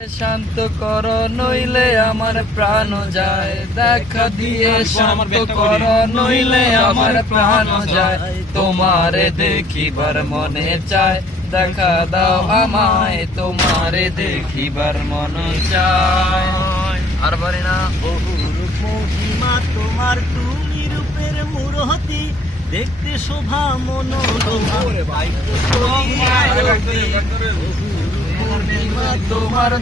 শান্ত কর নইলে আমার প্রাণ যায়, দেখা দিয়ে শান্ত কর নইলে আমার প্রাণ যায়। তোমারে দেখিবার মনে চায়, দেখা দাও আমায়, তোমারে দেখিবার মনে চায়। আর পারি না। বহুরূপ মহিমা তোমার, তুমি রূপের মূরতি, দেখতে শোভা মনোরমা, তোমার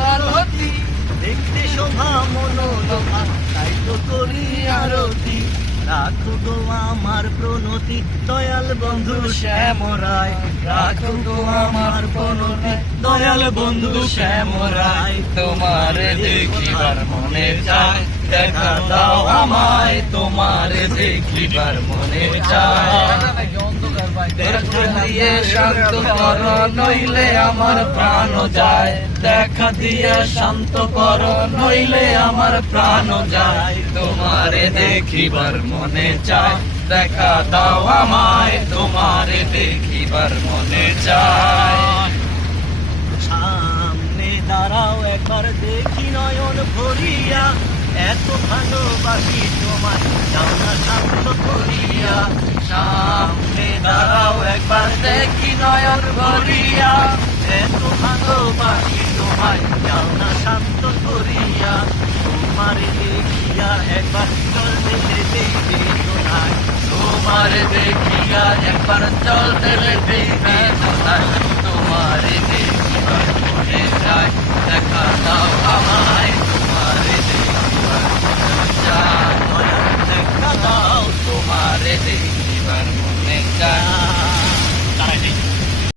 ভারতী দেখতে শোভা মনোরমা, তাই তো করি আরতি। রাখো গো আমার প্রণতি, দয়াল বন্ধু শ্যাম রায়, রাখো গো আমার প্রণতি, দয়াল বন্ধু শ্যাম রায়। তোমারে দেখিবার মনে চায়, দেখা দাও আমায়, তোমারে দেখিবার মনে চায়। দেখা দিয়ে শান্ত কর নইলে আমার প্রাণ যায়, দেখা দিয়ে শান্ত কর নইলে আমার প্রাণ যায়। তোমারে দেখিবার মনে চায়, দেখা দাও আমায়, তোমারে দেখিবার মনে চায়। সামনে দাঁড়াও একবার দেখি নয়ন ভরিয়া, এত ভালোবাসি তোমার, যাও না শান্ত করিয়া। সামনে দাঁড়াও একবার দেখি নয়ন ভরিয়া, এত ভালোবাসি তোমায়, যাও না শান্ত করিয়া। তোমারে দেখিয়া একবার চলতে যেতে বেদনায়, তোমারে দেখিয়া একবার চলতে লেগে বেদনায়।